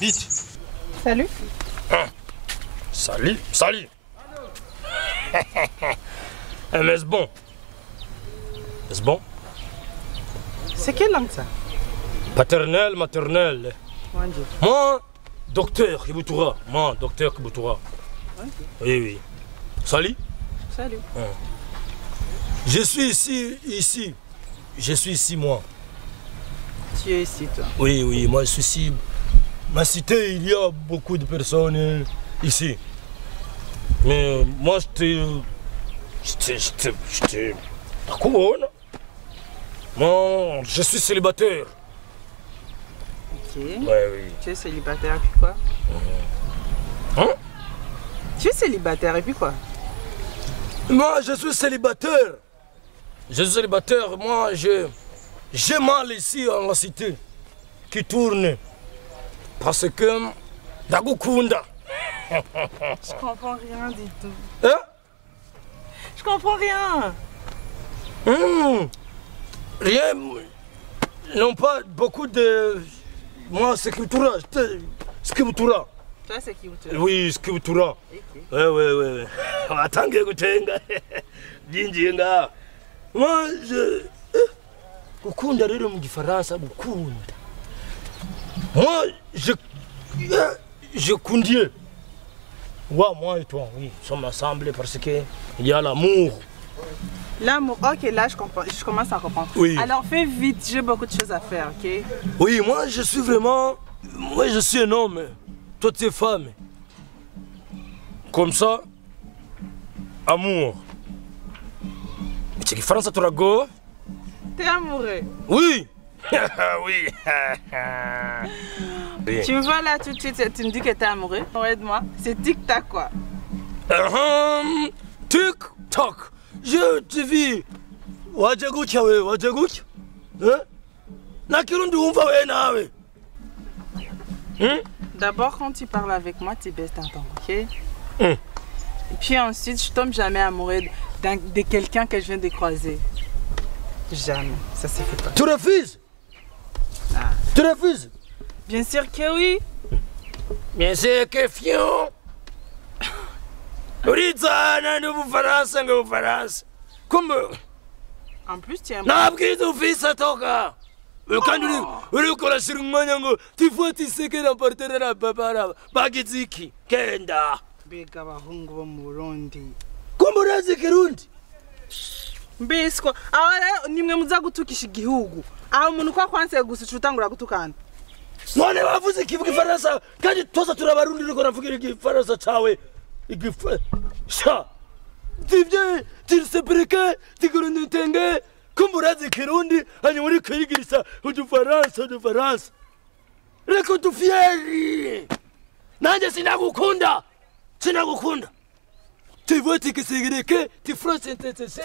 Vite. Salut. Salut, salut. Mais c'est bon. C'est bon. C'est quelle langue ça? Paternelle, maternelle. Mon Dieu. Moi, docteur Kiboutoura. Moi, docteur Kiboutoura. Okay. Oui, oui. Salut. Salut. Je suis ici. Je suis ici, moi. Tu es ici, toi? Oui, oui, moi je suis ici. Ma cité, il y a beaucoup de personnes ici. Mais moi, j'étais pas cool. Moi, je suis célibataire. Ok. Ouais, oui. Tu es célibataire et puis quoi? Hein? Tu es célibataire et puis quoi? Moi, je suis célibataire. Je suis célibataire. Moi, j'ai mal ici en la cité qui tourne. Parce que Dagukunda. Je comprends rien du tout. Hein? Je comprends rien. Rien. Non, pas beaucoup de. Moi, c'est Kiboutoura. Skibutura. Toi, c'est qui vous te... Oui, Skibutura. Ok. Ouais. Attends que Gutenga. Jinjinga. Moi, je. Gukunda rero mu gifaransa gukunda. Moi, je kundie. Ouais, moi et toi, oui, nous sommes ensemble parce qu'il y a l'amour. L'amour, ok, là je comprends, je commence à comprendre. Oui. Alors fais vite, j'ai beaucoup de choses à faire, ok? Oui, moi je suis vraiment. Moi je suis un homme. Toi tu es femme. Comme ça, amour. Tu es France à Torago? T'es amoureux? Oui! Oui! Tu me vois là tout de suite, tu me dis que t'es amoureux? Aide-moi, c'est tic-tac quoi. Tic-tac! Je te vis. Wajagucha we, wajagucha? Nakirundi umva we nawe. D'abord quand tu parles avec moi, tu baisses d'un ton, ok? Et puis ensuite, je tombe jamais amoureux de quelqu'un que je viens de croiser. Jamais, ça se fait pas. Tu refuses? Ah. Tu refuses? Bien sûr que oui. Bien sûr que fion. Urizana n'ubufaransa ng'ubufaransa. Kumbe. En plus, tu es amoureux. Nabwiza ufisa toka. Kandi uri ukorashira umwanya ngo tifotise na partenaire na papa bagiziki kenda. Bega abahungu bo mu Burundi. Kumbe urazi Kirundi? Mbisiko aho rero nimwe muza gutukisha igihugu. Aho umuntu kwa kwanse gusa utangura gutukana. None wavuze ikivuga ifaransa kandi twose turabarundi riko navugira igifaransa cawe. Sha. Tivye tirsebreke tigurundenge kumbe urazi Kirundi hanyuma uri kwigirisa udufaransa. Reko tufieri. Nanje sinagukunda. Tu vois que c'est que tu français intéressé.